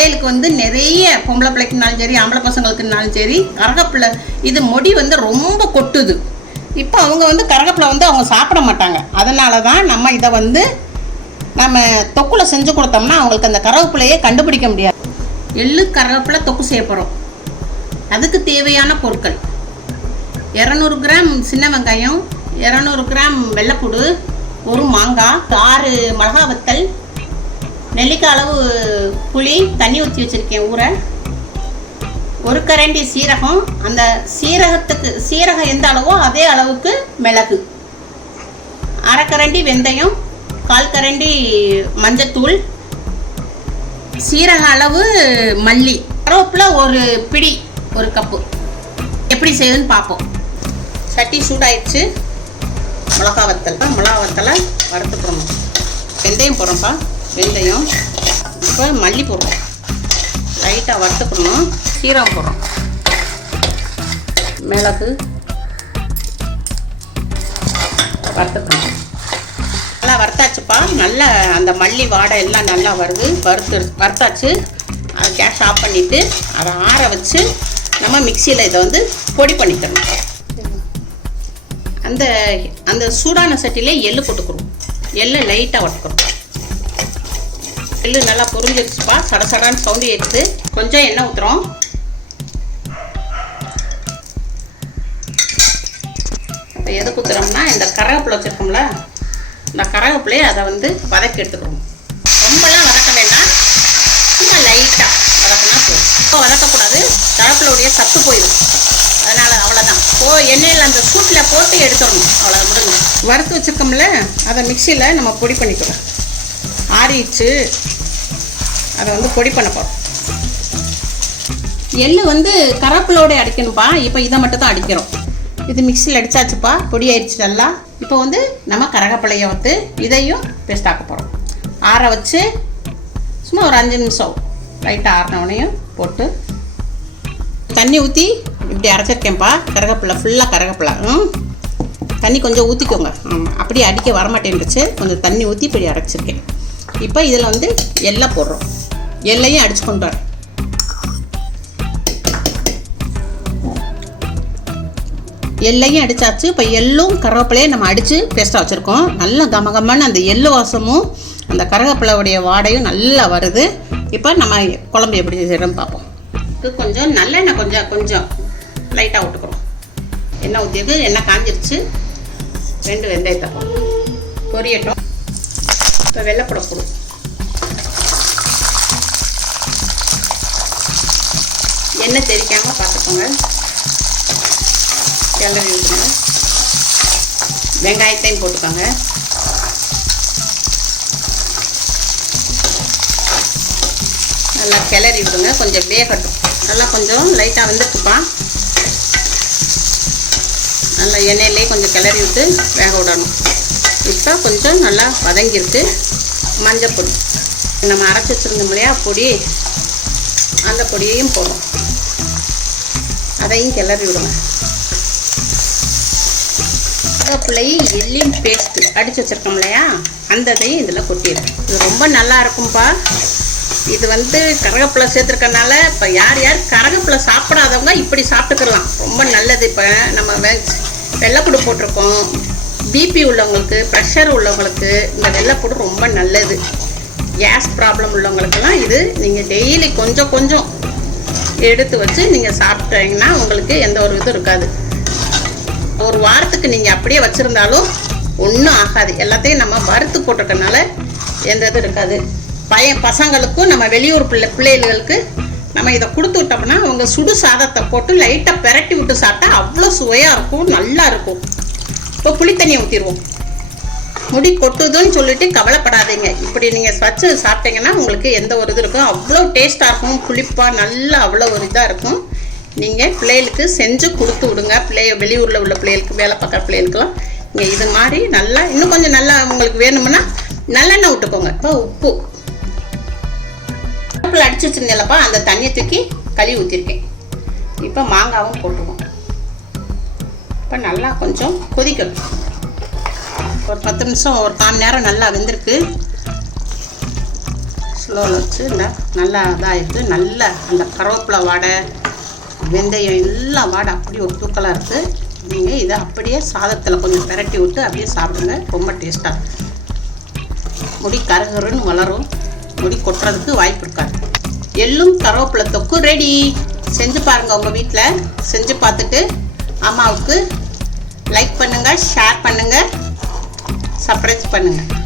பிள்ளைகளுக்கு வந்து நிறைய பொம்பளை பிள்ளைக்குனாலும் சரி ஆம்பளை பசங்களுக்குனாலும் சரி கரகப்பிள்ளை இது முடி வந்து ரொம்ப கொட்டுது. இப்போ அவங்க வந்து கரகப்பிள்ளை வந்து அவங்க சாப்பிட மாட்டாங்க. அதனால தான் நம்ம இதை வந்து நம்ம தொக்குல செஞ்சு கொடுத்தோம்னா அவங்களுக்கு அந்த கரகப்பிள்ளையே கண்டுபிடிக்க முடியாது. எள்ளு கரகப்பிள்ளை தொக்கு செய்ய போகிறோம். அதுக்கு தேவையான பொருட்கள் 200 கிராம் சின்ன வெங்காயம், 200 கிராம் வெள்ளைப்பூடு, ஒரு மாங்காய், 6 மிளகா வத்தல், நெல்லிக்காய் அளவு புளி தண்ணி ஊற்றி வச்சுருக்கேன் ஊற, ஒரு கரண்டி சீரகம், அந்த சீரகம் எந்த அளவோ அதே அளவுக்கு மிளகு, அரை கரண்டி வெந்தயம், 1/4 கரண்டி மஞ்சத்தூள், சீரக அளவு மல்லி, கருவேப்பிலை ஒரு பிடி, ஒரு கப்பு. எப்படி செய்யுதுன்னு பார்ப்போம். சட்டி சூடாயிடுச்சு. மிளகா வத்தலை வறுத்துக்கணும். வெந்தயம் போடுறோம்ப்பா. வெந்தயம் இப்போ மல்லி போடுறோம். லைட்டாக வறுத்துக்கணும். சீரகம் போடுறோம். மிளகு வறுத்துக்கணும். நல்லா வறுத்தாச்சுப்பா. நல்லா அந்த மல்லி வாடை எல்லாம் நல்லா வருது. வறுத்தாச்சு. அதை கேஸ் ஆஃப் பண்ணிவிட்டு அதை ஆற வச்சு நம்ம மிக்சியில் இதை வந்து பொடி பண்ணிக்கணும். அந்த சூடான சட்டியிலே எள்ளு போட்டுக்கிறோம். எள்ளை லைட்டாக வறுத்துக்கிறோம். எள்ளு நல்லா பொரிஞ்சிருச்சுப்பா. சடசடான்னு சவுண்டு எடுத்து கொஞ்சம் எண்ணெய் ஊற்றுறோம். இப்போ எதுக்கு ஊற்றுறோம்னா இந்த கருவேப்பிலை வச்சுருக்கோம்ல, இந்த கருவேப்பிலையை அதை வந்து வதக்கி எடுத்துக்கிறோம். ரொம்பலாம் வதக்க வேண்டாம், சும்மா லைட்டாக வதக்கினா போதும். இப்போ வதக்கக்கூடாது, கருவேப்பிலையுடைய சத்து போயிடும். அதனால் அவ்வளோதான். எண்ணெயில் அந்த சூட்டில் போட்டு எடுத்துடணும். அவ்வளோ முடிஞ்சு. வறுத்து வச்சுருக்கோம்ல, அதை மிக்சியில் நம்ம பொடி பண்ணிக்கிறோம். ஆறிச்சு. அதை வந்து பொடி பண்ண போகிறோம். எள்ளு வந்து கருவேப்பிலோட அடிக்கணும்ப்பா. இப்போ இதை மட்டும் தான் அடிக்கிறோம். இது மிக்சியில் அடித்தாச்சுப்பா. பொடி ஆயிடுச்சு நல்லா. இப்போ வந்து நம்ம கருவேப்பிலையை வந்து இதையும் பேஸ்ட் ஆக்க போகிறோம். ஆற வச்சு சும்மா ஒரு 5 நிமிஷம் லைட்டாக ஆறினவனையும் போட்டு தண்ணி ஊற்றி இப்படி அரைச்சிருக்கேன்ப்பா. கருவேப்பிலை ஃபுல்லாக கருவேப்பிலை. தண்ணி கொஞ்சம் ஊற்றிக்கோங்க. அப்படியே அடிக்க வரமாட்டேன்னுச்சு. கொஞ்சம் தண்ணி ஊற்றி இப்படி அரைச்சிருக்கேன். இப்போ இதில் வந்து எல்லாம் போடுறோம். எல்லையும் அடிச்சு கொண்டு வரேன். எல்லையும் அடித்தாச்சு. இப்போ எள்ளும் கருவேப்பிலையும் நம்ம அடித்து பேஸ்ட்டாக வச்சுருக்கோம். நல்லா கமகமான அந்த எள்ளு வாசமும் அந்த கருவேப்பிலையுடைய வாடையும் நல்லா வருது. இப்போ நம்ம குழம்பு எப்படி செய்கிறோன்னு பார்ப்போம். இது கொஞ்சம் நல்லெண்ணெய் கொஞ்சம் லைட்டாக விட்டுக்கிறோம். எண்ணெய் ஊற்றிட்டு எண்ணெய் காஞ்சிருச்சு. 2 வெந்தயத்தை பொரியட்டும். இப்போ வெள்ளைப்பூடை போடும். எண்ணெய் தெரிக்காமல் பார்த்துக்கோங்க. கிளறி விட்டுங்க. வெங்காயத்தையும் போட்டுக்கோங்க. நல்லா கிளறி விடுங்க. கொஞ்சம் வேகட்டும். நல்லா கொஞ்சம் லைட்டாக வந்துட்டுப்பா. நல்லா எண்ணெயிலே கொஞ்சம் கிளறி விட்டு வேக விடணும். இப்போ கொஞ்சம் நல்லா வதங்கிருக்கு. மஞ்சள் பொடி நம்ம அரைச்சி வச்சுருந்தோம் இல்லையா பொடி, அந்த பொடியையும் போடும். அதையும் கிளறி விடுங்க. கருவேப்பிலை எள்ளின் பேஸ்ட்டு அடித்து வச்சுருக்கோம் இல்லையா, அந்த இதையும் இதில் கொட்டிடும். இது ரொம்ப நல்லா இருக்கும்ப்பா. இது வந்து கருவேப்பிலை சேர்த்துருக்கனால இப்போ யார் கருவேப்பிலை சாப்பிடாதவங்க இப்படி சாப்பிட்டுக்கலாம். ரொம்ப நல்லது. இப்போ நம்ம வெள்ளைப்பூடு போட்டிருக்கோம். பிபி உள்ளவங்களுக்கு, ப்ரெஷர் உள்ளவங்களுக்கு இந்த வெள்ளைப்பூடு ரொம்ப நல்லது. கேஸ் ப்ராப்ளம் உள்ளவங்களுக்கெல்லாம் இது நீங்கள் டெய்லி கொஞ்சம் எடுத்து வச்சு நீங்கள் சாப்பிட்டீங்கன்னா உங்களுக்கு எந்த ஒரு இதுவும் இருக்காது. ஒரு வாரத்துக்கு நீங்கள் அப்படியே வச்சுருந்தாலும் ஒன்றும் ஆகாது. எல்லாத்தையும் நம்ம வறுத்து போட்டிருக்கனால எந்த இதுவும் இருக்காது. பசங்களுக்கும் நம்ம வெளியூர் பிள்ளைகளுக்கு நம்ம இதை கொடுத்து விட்டோம்னா அவங்க சுடு சாதத்தை போட்டு லைட்டாக பெரட்டி விட்டு சாப்பிட்டா அவ்வளோ சுவையாக இருக்கும், நல்லா இருக்கும். இப்போ புளி தண்ணியை ஊற்றிடுவோம். முடி கொட்டுதுன்னு சொல்லிட்டு கவலைப்படாதீங்க. இப்படி நீங்கள் வச்சு சாப்பிட்டீங்கன்னா உங்களுக்கு எந்த ஒரு இது இருக்கும், அவ்வளோ டேஸ்ட்டாக இருக்கும். புளிப்பாக நல்லா அவ்வளோ ஒரு இதாக இருக்கும். நீங்கள் பிள்ளைகளுக்கு செஞ்சு கொடுத்து விடுங்க. வெளியூரில் உள்ள பிள்ளைகளுக்கு, வேலை பார்க்குற பிள்ளைகளுக்கெல்லாம் நீங்கள் இது மாதிரி நல்லா இன்னும் கொஞ்சம் நல்லா உங்களுக்கு வேணும்னா நல்லெண்ணெய் விட்டுக்கோங்க. இப்போ உப்பு அடிச்சு வச்சுருந்தேன்லப்பா, அந்த தண்ணியை தூக்கி கழுவி ஊற்றிருக்கேன். இப்போ மாங்காவும் போட்டுருவோம். இப்போ நல்லா கொஞ்சம் கொதிக்கணும். ஒரு 10 நிமிஷம், ஒரு 1/4 மணி நேரம் நல்லா வெந்திருக்கு. ஸ்லோவில் வச்சு நல்லா இதாகிட்டு நல்ல அந்த கருவேப்பிலை வாடை வெந்தயம் எல்லாம் வாடை அப்படியே ஒரு தூக்கலாக இருக்குது. நீங்கள் இதை அப்படியே சாதத்தில் கொஞ்சம் பிரட்டி விட்டு அப்படியே சாப்பிடுங்க. ரொம்ப டேஸ்ட்டாக இருக்கும். முடி கருகருன்னு வளரும். முடி கொட்டுறதுக்கு வாய்ப்பு இருக்காது. எள்ளும் கருவேப்பிலை தொக்கு ரெடி. செஞ்சு பாருங்கள். உங்கள் வீட்டில் செஞ்சு பார்த்துட்டு அம்மாவுக்கு லைக் பண்ணுங்கள், ஷேர் பண்ணுங்கள், சப்ஸ்கிரைப் பண்ணுங்கள்.